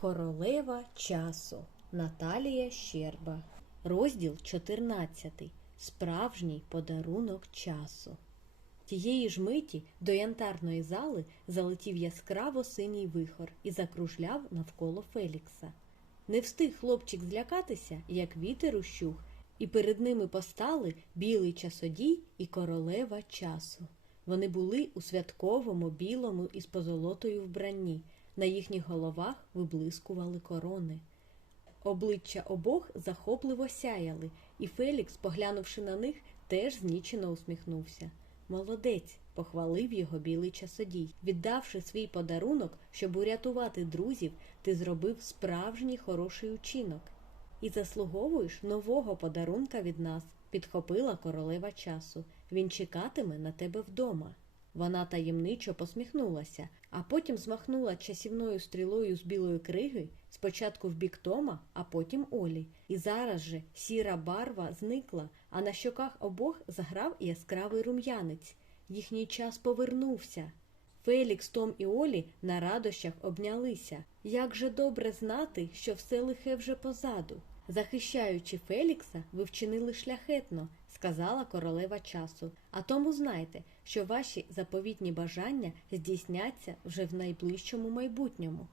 Королева часу Наталія Щерба. Розділ 14. Справжній подарунок часу. Тієї ж миті до янтарної зали залетів яскраво синій вихор і закружляв навколо Фелікса. Не встиг хлопчик злякатися, як вітер ущух, і перед ними постали білий часодій і королева часу. Вони були у святковому білому із позолотою вбранні. На їхніх головах виблискували корони. Обличчя обох захопливо сяяли, і Фелікс, поглянувши на них, теж знічено усміхнувся. Молодець, похвалив його білий часодій. Віддавши свій подарунок, щоб урятувати друзів, ти зробив справжній хороший учинок. І заслуговуєш нового подарунка від нас, підхопила королева часу. Він чекатиме на тебе вдома. Вона таємничо посміхнулася, а потім змахнула часівною стрілою з білої криги, спочатку в бік Тома, а потім Олі. І зараз же сіра барва зникла, а на щоках обох заграв яскравий рум'янець. Їхній час повернувся. Фелікс, Том і Олі на радощах обнялися. Як же добре знати, що все лихе вже позаду. Захищаючи Фелікса, ви вчинили шляхетно, сказала королева часу. А тому знайте, що ваші заповітні бажання здійсняться вже в найближчому майбутньому.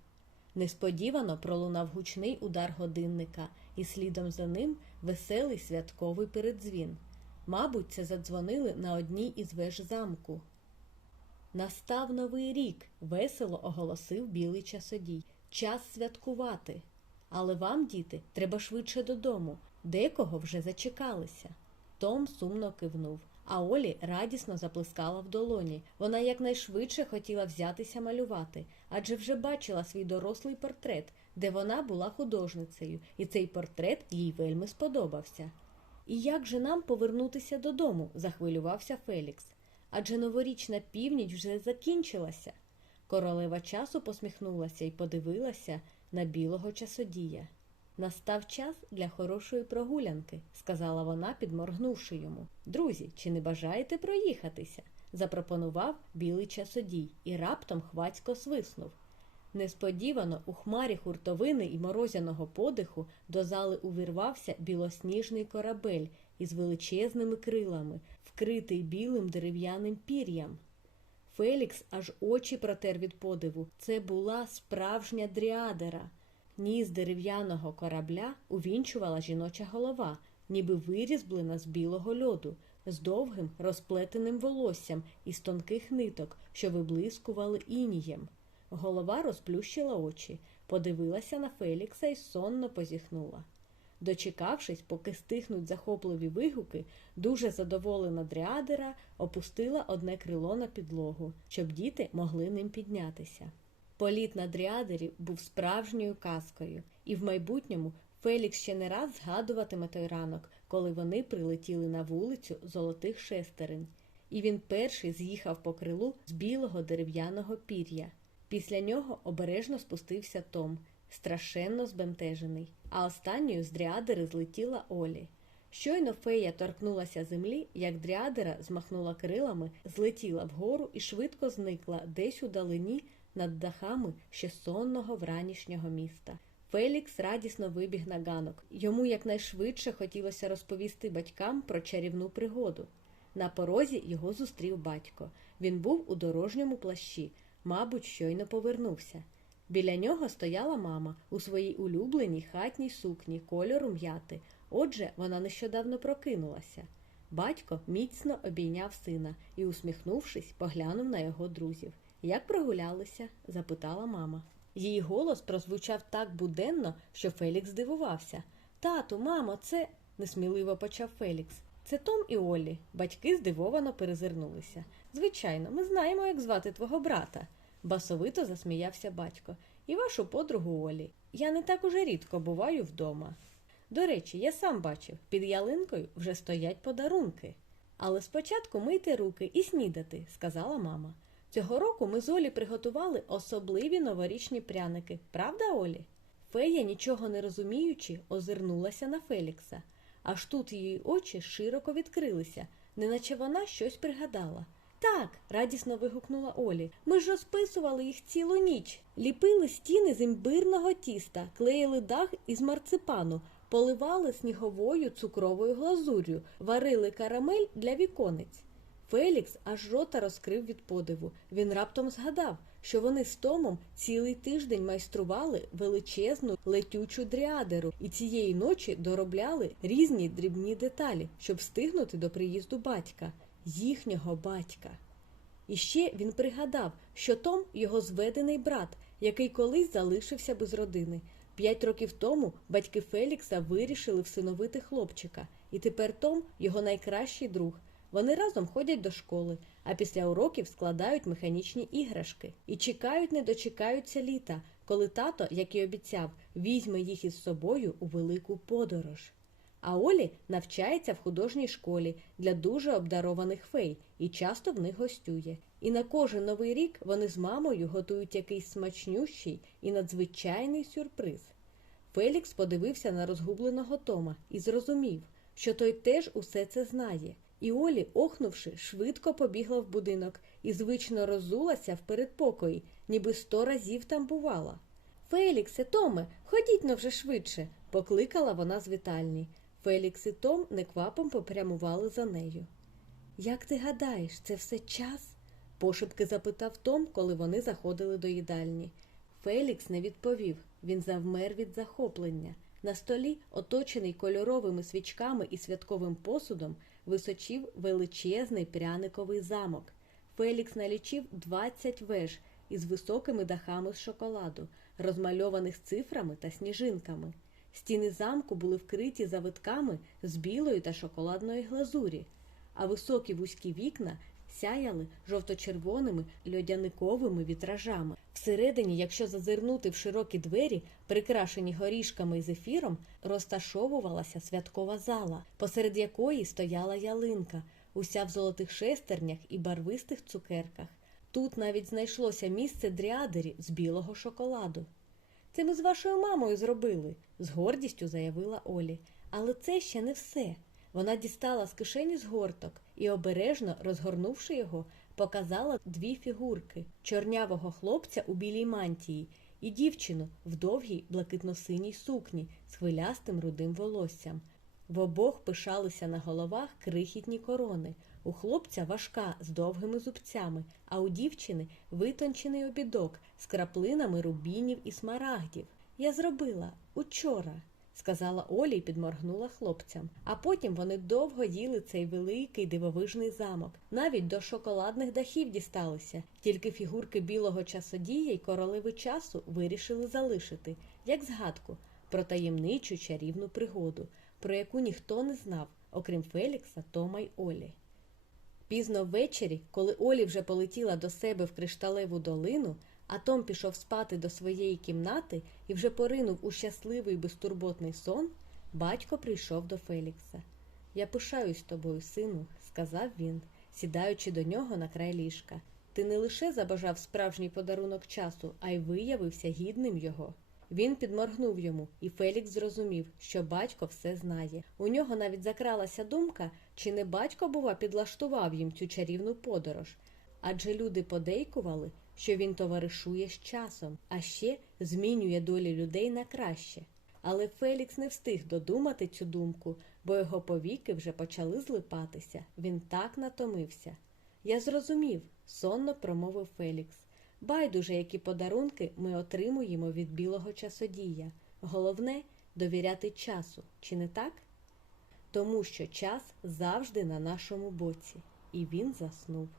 Несподівано пролунав гучний удар годинника, і слідом за ним веселий святковий передзвін. Мабуть, це задзвонили на одній із веж замку. Настав новий рік, весело оголосив білий часодій. Час святкувати. Але вам, діти, треба швидше додому. Декого вже зачекалися. Том сумно кивнув, а Олі радісно заплескала в долоні. Вона якнайшвидше хотіла взятися малювати, адже вже бачила свій дорослий портрет, де вона була художницею, і цей портрет їй вельми сподобався. І як же нам повернутися додому? захвилювався Фелікс. Адже новорічна північ вже закінчилася. Королева часу посміхнулася і подивилася на білого часодія. Настав час для хорошої прогулянки, сказала вона, підморгнувши йому. Друзі, чи не бажаєте проїхатися? запропонував білий часодій і раптом хвацько свиснув. Несподівано у хмарі хуртовини і морозяного подиху до зали увірвався білосніжний корабель із величезними крилами, вкритий білим дерев'яним пір'ям. Фелікс аж очі протер від подиву. Це була справжня дріадера. Ніс дерев'яного корабля увінчувала жіноча голова, ніби вирізблена з білого льоду, з довгим розплетеним волоссям із тонких ниток, що виблискували інієм. Голова розплющила очі, подивилася на Фелікса і сонно позіхнула. Дочекавшись, поки стихнуть захопливі вигуки, дуже задоволена дріадера опустила одне крило на підлогу, щоб діти могли ним піднятися. Політ на дріадері був справжньою казкою, і в майбутньому Фелікс ще не раз згадуватиме той ранок, коли вони прилетіли на вулицю золотих шестерень, і він перший з'їхав по крилу з білого дерев'яного пір'я. Після нього обережно спустився Том, страшенно збентежений, а останньою з дріадери злетіла Олі. Щойно фея торкнулася землі, як дріадера змахнула крилами, злетіла вгору і швидко зникла десь у далині над дахами ще сонного вранішнього міста. Фелікс радісно вибіг на ганок. Йому якнайшвидше хотілося розповісти батькам про чарівну пригоду. На порозі його зустрів батько. Він був у дорожньому плащі, мабуть, щойно повернувся. Біля нього стояла мама у своїй улюбленій хатній сукні кольору м'яти. Отже, вона нещодавно прокинулася. Батько міцно обійняв сина і, усміхнувшись, поглянув на його друзів. Як прогулялися? запитала мама. Її голос прозвучав так буденно, що Фелікс здивувався. Тату, мамо, це. несміливо почав Фелікс. Це Том і Олі. Батьки здивовано перезирнулися. Звичайно, ми знаємо, як звати твого брата. Басовито засміявся батько. І вашу подругу Олі. Я не так уже рідко буваю вдома. До речі, я сам бачив, під ялинкою вже стоять подарунки. Але спочатку мийте руки і снідати, сказала мама. Цього року ми з Олі приготували особливі новорічні пряники, правда, Олі? Фея, нічого не розуміючи, озирнулася на Фелікса. Аж тут її очі широко відкрилися, неначе вона щось пригадала. Так, радісно вигукнула Олі. Ми ж розписували їх цілу ніч. Ліпили стіни з імбирного тіста, клеїли дах із марципану, поливали сніговою цукровою глазур'ю, варили карамель для віконець. Фелікс аж рота розкрив від подиву. Він раптом згадав, що вони з Томом цілий тиждень майстрували величезну летючу дріадеру і цієї ночі доробляли різні дрібні деталі, щоб встигнути до приїзду батька, їхнього батька. І ще він пригадав, що Том його зведений брат, який колись залишився без родини. П'ять років тому батьки Фелікса вирішили всиновити хлопчика, і тепер Том його найкращий друг. Вони разом ходять до школи, а після уроків складають механічні іграшки і чекають, не дочекаються літа, коли тато, як і обіцяв, візьме їх із собою у велику подорож. А Олі навчається в художній школі для дуже обдарованих фей і часто в них гостює. І на кожен новий рік вони з мамою готують якийсь смачнющий і надзвичайний сюрприз. Фелікс подивився на розгубленого Тома і зрозумів, що той теж усе це знає. І Олі, охнувши, швидко побігла в будинок і звично роззулася в передпокої, ніби сто разів там бувала. Феліксе, Томе, ходіть но вже швидше, покликала вона з вітальні. Фелікс і Том неквапом попрямували за нею. Як ти гадаєш, це все час? пошепки запитав Том, коли вони заходили до їдальні. Фелікс не відповів, він завмер від захоплення. На столі, оточений кольоровими свічками і святковим посудом, височів величезний пряниковий замок. Фелікс налічив 20 веж із високими дахами з шоколаду, розмальованих цифрами та сніжинками. Стіни замку були вкриті завитками з білої та шоколадної глазурі, а високі вузькі вікна сяяли жовто-червоними льодяниковими вітражами. Всередині, якщо зазирнути в широкі двері, прикрашені горішками і зефіром, розташовувалася святкова зала, посеред якої стояла ялинка, уся в золотих шестернях і барвистих цукерках. Тут навіть знайшлося місце дріадері з білого шоколаду. Це ми з вашою мамою зробили, з гордістю заявила Олі. Але це ще не все. Вона дістала з кишені згорток і, обережно розгорнувши його, показала дві фігурки чорнявого хлопця у білій мантії і дівчину в довгій блакитно-синій сукні з хвилястим рудим волоссям. В обох пишалися на головах крихітні корони. У хлопця важка з довгими зубцями, а у дівчини витончений обідок з краплинами рубінів і смарагдів. Я зробила учора, сказала Оля і підморгнула хлопцям. А потім вони довго їли цей великий дивовижний замок. Навіть до шоколадних дахів дісталися. Тільки фігурки білого часодія й королеви часу вирішили залишити, як згадку, про таємничу чарівну пригоду, про яку ніхто не знав, окрім Фелікса, Тома й Олі. Пізно ввечері, коли Олі вже полетіла до себе в кришталеву долину, а Том пішов спати до своєї кімнати і вже поринув у щасливий безтурботний сон, батько прийшов до Фелікса. Я пишаюсь тобою, сину, сказав він, сідаючи до нього на край ліжка. Ти не лише забажав справжній подарунок часу, а й виявився гідним його. Він підморгнув йому, і Фелікс зрозумів, що батько все знає. У нього навіть закралася думка, чи не батько, бува, підлаштував їм цю чарівну подорож. Адже люди подейкували, що він товаришує з часом, а ще змінює долі людей на краще. Але Фелікс не встиг додумати цю думку, бо його повіки вже почали злипатися. Він так натомився. Я зрозумів, сонно промовив Фелікс. Байдуже, які подарунки ми отримуємо від білого часодія. Головне довіряти часу, чи не так? Тому що час завжди на нашому боці, і він заснув.